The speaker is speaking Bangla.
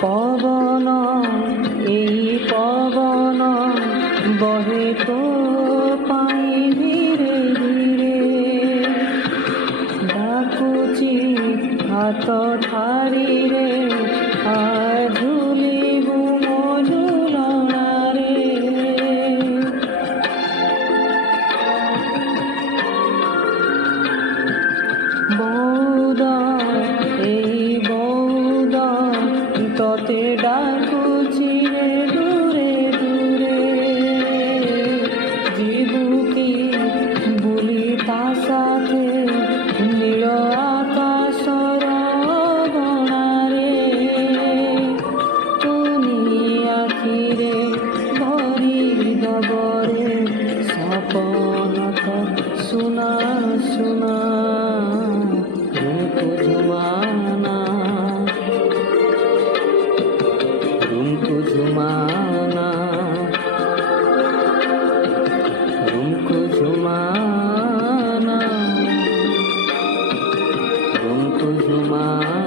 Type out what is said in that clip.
পবন এই পবন বহে তো পাই ধীরে ধীরে, ডাকুচি হাত ঠারিরে আর ঝুলিবু মধুলনারে। বৌদা এই বৌদা ততে ডাকুচি রে দূরে দূরে, জীবুকি বুলি তা সাথে নীল আকাশর গণারে। তুমি আখিরে ভরি দবরে সপনত শুনা শুনা রুমকু ঝুমানা, রুমকু ঝুমানা, রুমকু ঝুমানা, রুমকু ঝুমানা।